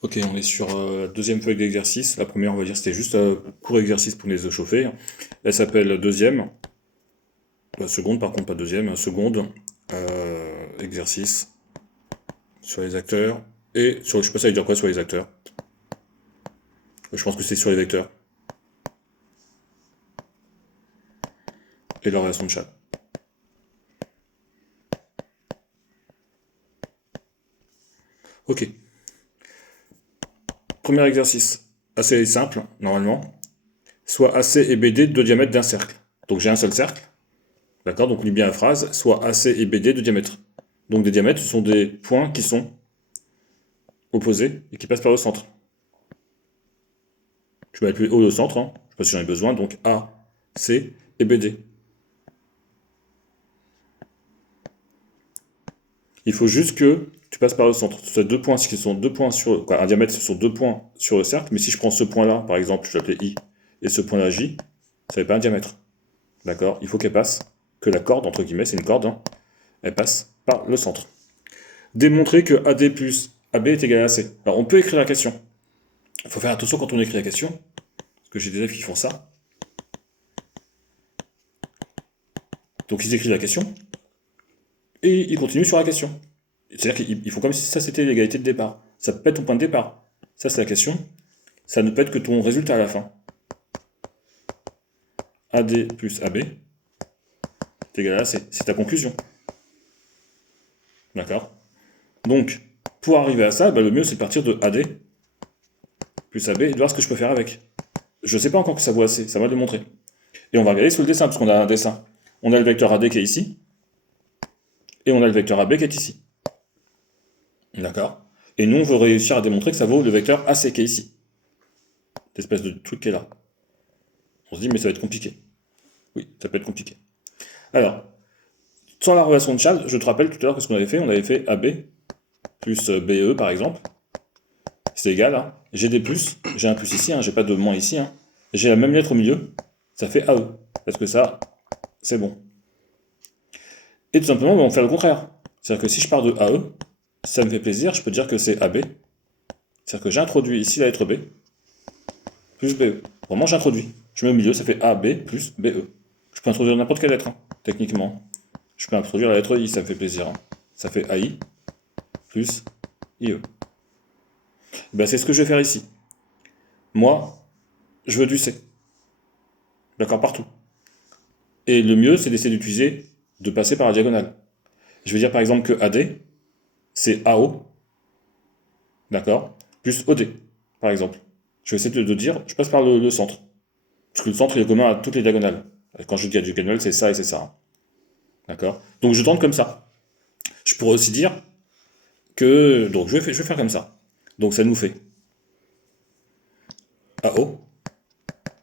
Ok, on est sur la deuxième feuille d'exercice. La première, on va dire, c'était juste court exercice pour les chauffer. Elle s'appelle deuxième. La seconde, par contre, pas deuxième. Seconde, exercice sur les acteurs. Et sur, je sais pas ça veut dire quoi sur les acteurs. Je pense que c'est sur les vecteurs. Et leur relation de chat. Ok. Premier exercice. Assez simple, normalement. Soit AC et BD de diamètre d'un cercle. Donc j'ai un seul cercle. D'accord? Donc on lit bien la phrase. Soit AC et BD de diamètre. Donc des diamètres, ce sont des points qui sont opposés et qui passent par le centre. Je vais appeler O au centre, hein. Je sais pas si j'en ai besoin, donc A, C et BD. Il faut juste que tu passes par le centre. Ce soit deux points qui sont deux points sur. Quoi, un diamètre, ce sont deux points sur le cercle, mais si je prends ce point-là, par exemple, je vais l'appeler I, et ce point-là J, ça n'est pas un diamètre. D'accord? Il faut qu'elle passe, que la corde, entre guillemets, c'est une corde, hein, elle passe par le centre. Démontrer que AD plus AB est égal à C. Alors on peut écrire la question. Il faut faire attention quand on écrit la question, parce que j'ai des élèves qui font ça. Donc ils écrivent la question, et ils continuent sur la question. C'est-à-dire qu'ils font comme si ça c'était l'égalité de départ. Ça peut être ton point de départ. Ça c'est la question. Ça ne peut être que ton résultat à la fin. AD plus AB est égal à C. C'est ta conclusion. D'accord? Donc, pour arriver à ça, bah, le mieux c'est de partir de AD plus AB et de voir ce que je peux faire avec. Je ne sais pas encore que ça vaut AC, ça va le montrer. Et on va regarder sur le dessin, parce qu'on a un dessin. On a le vecteur AD qui est ici, et on a le vecteur AB qui est ici. D'accord? Et nous, on veut réussir à démontrer que ça vaut le vecteur AC qui est ici. Cette espèce de truc qui est là. On se dit, mais ça va être compliqué. Oui, ça peut être compliqué. Alors, sans la relation de Chasles, je te rappelle tout à l'heure que ce qu'on avait fait, on avait fait AB plus BE par exemple. C'est égal, hein. J'ai des plus, j'ai un plus ici, hein, j'ai pas de moins ici. Hein. J'ai la même lettre au milieu, ça fait AE. Parce que ça, c'est bon. Et tout simplement, on va faire le contraire. C'est-à-dire que si je pars de AE, ça me fait plaisir, je peux dire que c'est AB. C'est-à-dire que j'introduis ici la lettre B plus BE. Vraiment, j'introduis. Je mets au milieu, ça fait AB plus BE. Je peux introduire n'importe quelle lettre, hein, techniquement. Je peux introduire la lettre I, ça me fait plaisir. Hein. Ça fait AI plus IE. Ben, c'est ce que je vais faire ici. Moi, je veux du C. D'accord, partout. Et le mieux, c'est d'essayer d'utiliser, de passer par la diagonale. Je vais dire par exemple que AD, c'est AO, d'accord, plus OD, par exemple. Je vais essayer de dire, je passe par le centre. Parce que le centre, il est commun à toutes les diagonales. Et quand je dis à diagonale, c'est ça et c'est ça. Hein. D'accord? Donc je tente comme ça. Je pourrais aussi dire que. Donc je vais faire comme ça. Donc ça nous fait AO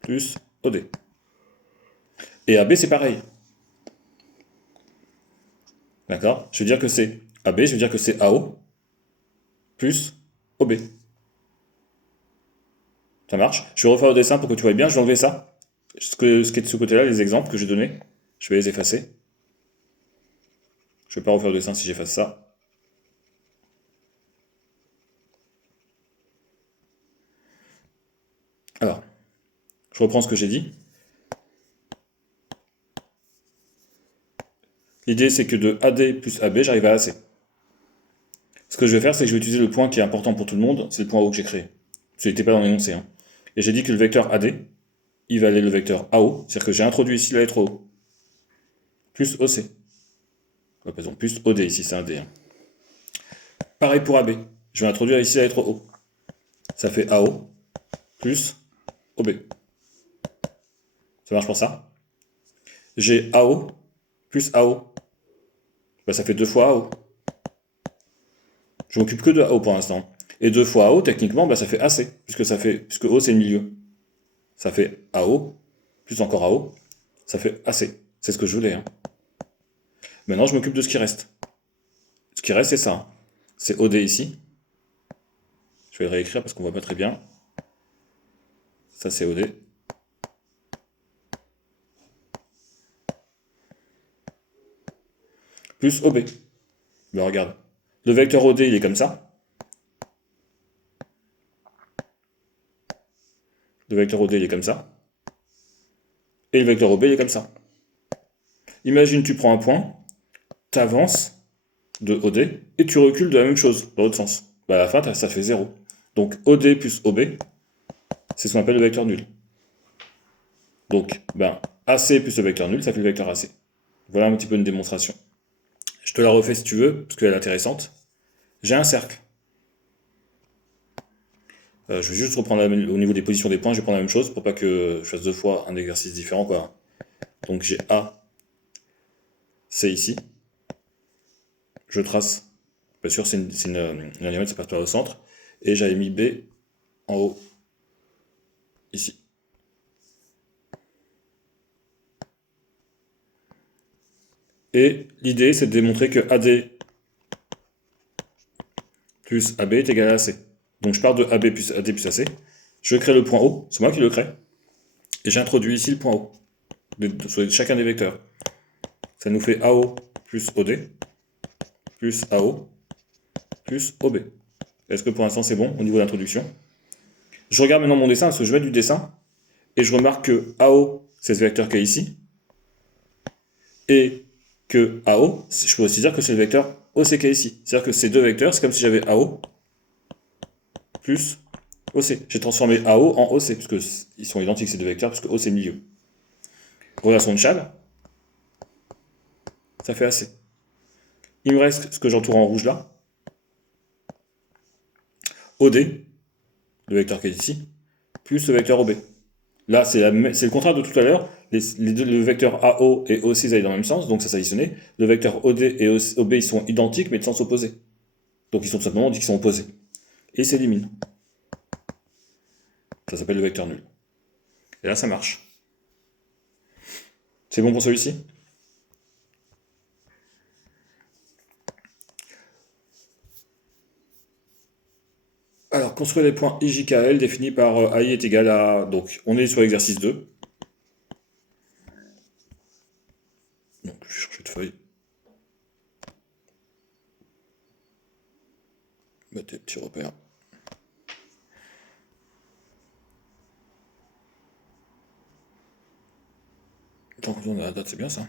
plus OD. Et AB, c'est pareil. D'accord? Je vais dire que c'est AB, je vais dire que c'est AO plus OB. Ça marche? Je vais refaire le dessin pour que tu vois bien. Je vais enlever ça. Ce qui est de ce côté-là, les exemples que j'ai donnés, je vais les effacer. Je ne vais pas refaire le dessin si j'efface ça. Alors, je reprends ce que j'ai dit. L'idée, c'est que de AD plus AB, j'arrive à AC. Ce que je vais faire, c'est que je vais utiliser le point qui est important pour tout le monde, c'est le point O que j'ai créé. Ce n'était pas dans l'énoncé. Hein. Et j'ai dit que le vecteur AD, il va aller le vecteur AO, c'est-à-dire que j'ai introduit ici la lettre O, plus OC. Pardon, plus OD ici, c'est un D. Hein. Pareil pour AB. Je vais introduire ici la lettre O. Ça fait AO plus OB. Ça marche pour ça? J'ai AO plus AO. Bah, ça fait deux fois AO. Je m'occupe que de AO pour l'instant. Et deux fois AO, techniquement, bah, ça fait AC, puisque O c'est le milieu. Ça fait AO, plus encore AO, ça fait AC. C'est ce que je voulais. Hein. Maintenant, je m'occupe de ce qui reste. Ce qui reste, c'est ça. Hein. C'est OD ici. Je vais le réécrire parce qu'on voit pas très bien. Ça, c'est OD. Plus OB. Ben, regarde. Le vecteur OD, il est comme ça. Le vecteur OD, il est comme ça. Et le vecteur OB, il est comme ça. Imagine, tu prends un point, tu avances de OD, et tu recules de la même chose, dans l'autre sens. Bah, à la fin, ça fait 0. Donc OD plus OB, c'est ce qu'on appelle le vecteur nul. Donc, ben, AC plus le vecteur nul, ça fait le vecteur AC. Voilà un petit peu une démonstration. Je te la refais si tu veux, parce qu'elle est intéressante. J'ai un cercle. Je vais juste reprendre au niveau des positions des points, je vais prendre la même chose pour pas que je fasse deux fois un exercice différent, quoi. Donc j'ai A, C ici. Je trace. Bien sûr, c'est une ligne, ça passe par le centre. Et j'avais mis B en haut, ici. Et l'idée, c'est de démontrer que AD plus AB est égal à AC. Donc je pars de AB plus AD plus AC. Je crée le point O, c'est moi qui le crée. Et j'introduis ici le point O, sur chacun des vecteurs. Ça nous fait AO plus OD, plus AO, plus OB. Est-ce que pour l'instant c'est bon au niveau d'introduction? Je regarde maintenant mon dessin, parce que je mets du dessin, et je remarque que AO, c'est ce vecteur qui est ici, et que AO, je peux aussi dire que c'est le vecteur OC qui est ici. C'est-à-dire que ces deux vecteurs, c'est comme si j'avais AO plus OC. J'ai transformé AO en OC, parce qu'ils sont identiques ces deux vecteurs, parce que O c'est le milieu. Relation de Chasles, ça fait AC. Il me reste ce que j'entoure en rouge là. OD, le vecteur qui est ici, plus le vecteur OB. Là, c'est le contraire de tout à l'heure. Le vecteur AO et OC, ils allaient dans le même sens, donc ça s'additionnait. Le vecteur OD et OB, ils sont identiques, mais de sens opposé. Donc ils sont tout simplement dit qu'ils sont opposés. Et ils s'éliminent. Ça s'appelle le vecteur nul. Et là, ça marche. C'est bon pour celui-ci? Alors, construire les points IJKL définis par AI est égal à... Donc, on est sur l'exercice 2. Donc, je vais chercher de feuille. Mettre des petits repères. Tant qu'on a la date, c'est bien ça.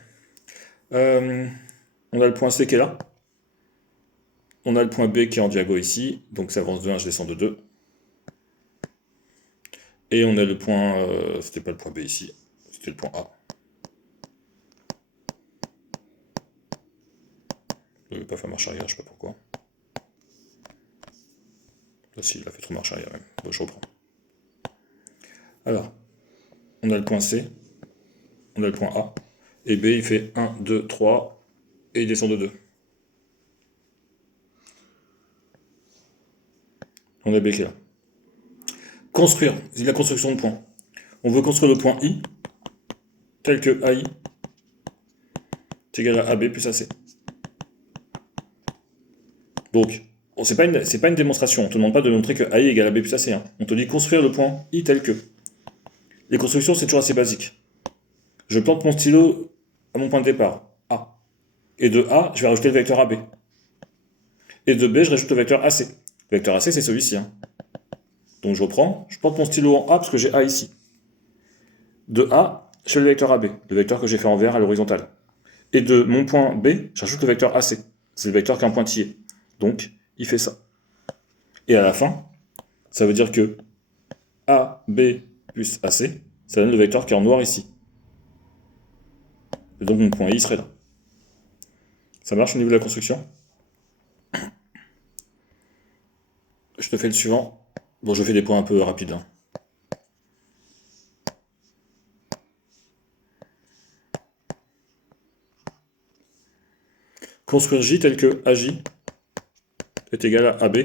On a le point C qui est là. On a le point B qui est en diago ici. Donc, ça avance de 1, je descends de 2. Et on a le point... c'était pas le point B ici. C'était le point A. Je ne vais pas faire marche arrière, je sais pas pourquoi. Ah si, il a fait trop marche arrière même. Bon, je reprends. Alors, on a le point C, on a le point A, et B il fait 1, 2, 3, et il descend de 2. On a B qui est là. Construire, c'est la construction de points. On veut construire le point I, tel que AI est égal à AB plus AC. Donc, c'est pas une démonstration, on ne te demande pas de montrer que AI égale AB plus AC. Hein. On te dit construire le point I tel que. Les constructions, c'est toujours assez basique. Je plante mon stylo à mon point de départ, A. Et de A, je vais rajouter le vecteur AB. Et de B, je rajoute le vecteur AC. Le vecteur AC, c'est celui-ci. Hein. Donc je reprends, je plante mon stylo en A parce que j'ai A ici. De A, je fais le vecteur AB, le vecteur que j'ai fait en vert à l'horizontale. Et de mon point B, j'ajoute le vecteur AC. C'est le vecteur qui est en pointillé. Donc, il fait ça. Et à la fin, ça veut dire que AB plus AC, ça donne le vecteur qui est en noir ici. Et donc mon point I serait là. Ça marche au niveau de la construction? Je te fais le suivant. Bon, je fais des points un peu rapides. Hein. Construire J tel que AJ est égal à AB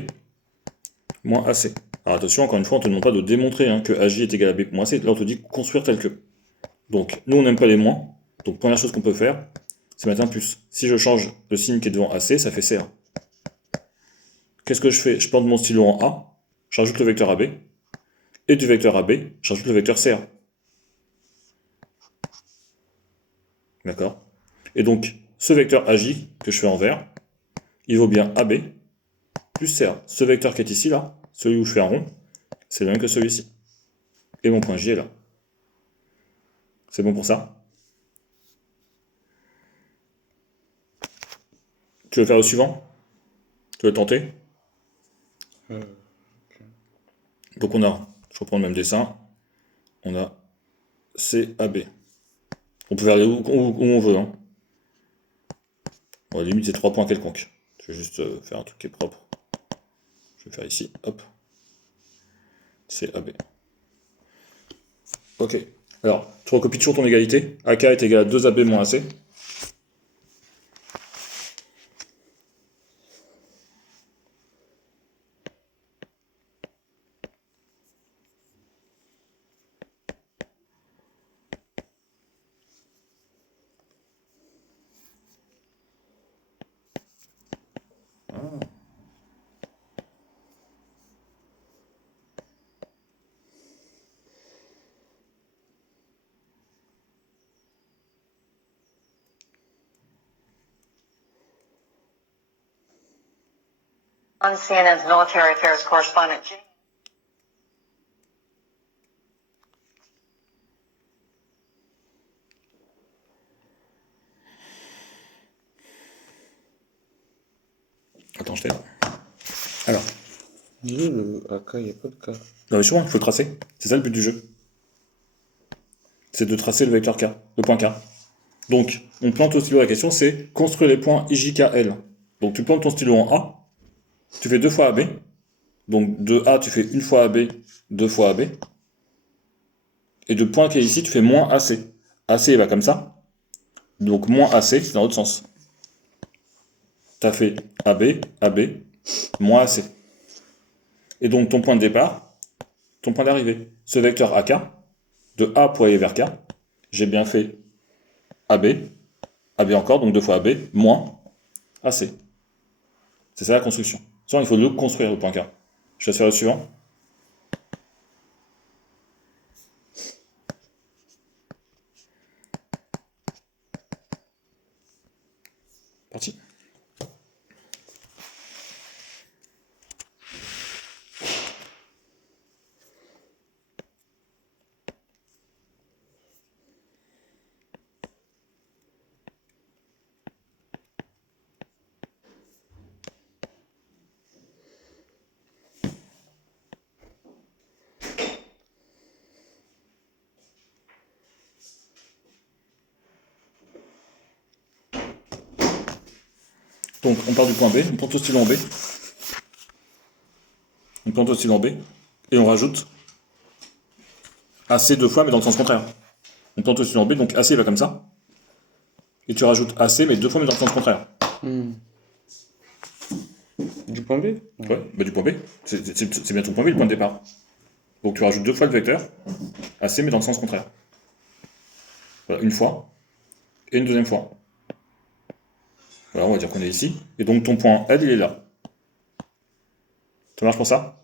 moins AC. Alors attention, encore une fois, on ne te demande pas de démontrer hein, que AJ est égal à B moins AC. Là, on te dit construire tel que. Donc, nous, on n'aime pas les moins. Donc, première chose qu'on peut faire, c'est mettre un plus. Si je change le signe qui est devant AC, ça fait CA. Qu'est-ce que je fais? Je plante mon stylo en A, je rajoute le vecteur AB, et du vecteur AB, je rajoute le vecteur CA. D'accord? Et donc, ce vecteur AJ que je fais en vert, il vaut bien AB plus CA. Ce vecteur qui est ici, là, celui où je fais un rond, c'est le même que celui-ci. Et mon point J est là. C'est bon pour ça? Tu veux faire le suivant? Tu veux tenter? Ok. Donc on a, je reprends le même dessin, on a CAB. On peut faire les où on veut, hein. Bon, à la limite, c'est 3 points quelconques. Je vais juste faire un truc qui est propre. Je vais faire ici, hop. CAB. Ok. Alors, tu recopies toujours ton égalité. AK est égal à 2AB moins AC. On CNN's military affairs correspondent. Attends, je t'aide. Alors, Le AK, il n'y a pas de K. non mais sûrement, il faut le tracer. C'est ça le but du jeu. C'est de tracer le vecteur K, le point K. Donc, on plante au stylo, la question c'est construire les points IJKL. Donc tu plantes ton stylo en A, tu fais 2 fois AB. Donc de A, tu fais une fois AB, 2 fois AB. Et de point qui est ici, tu fais moins AC. AC, il va comme ça. Donc moins AC, c'est dans l'autre sens. Tu as fait AB, AB, moins AC. Et donc ton point de départ, ton point d'arrivée. Ce vecteur AK, de A pour aller vers K, j'ai bien fait AB, AB encore, donc 2 fois AB, moins AC. C'est ça la construction. Sinon, il faut le construire, le point K. Je vais faire le suivant. Parti. Donc, on part du point B, on plante au stylo en B. On plante au stylo en B. Et on rajoute AC 2 fois, mais dans le sens contraire. On plante au stylo en B, donc AC va comme ça. Et tu rajoutes AC, mais 2 fois, mais dans le sens contraire. Du point B? Ouais, bah du point B. C'est bien ton point B, le point de départ. Donc tu rajoutes 2 fois le vecteur, AC, mais dans le sens contraire. Voilà, une fois, et une deuxième fois. Voilà, on va dire qu'on est ici. Et donc ton point L, il est là. Ça marche pour ça?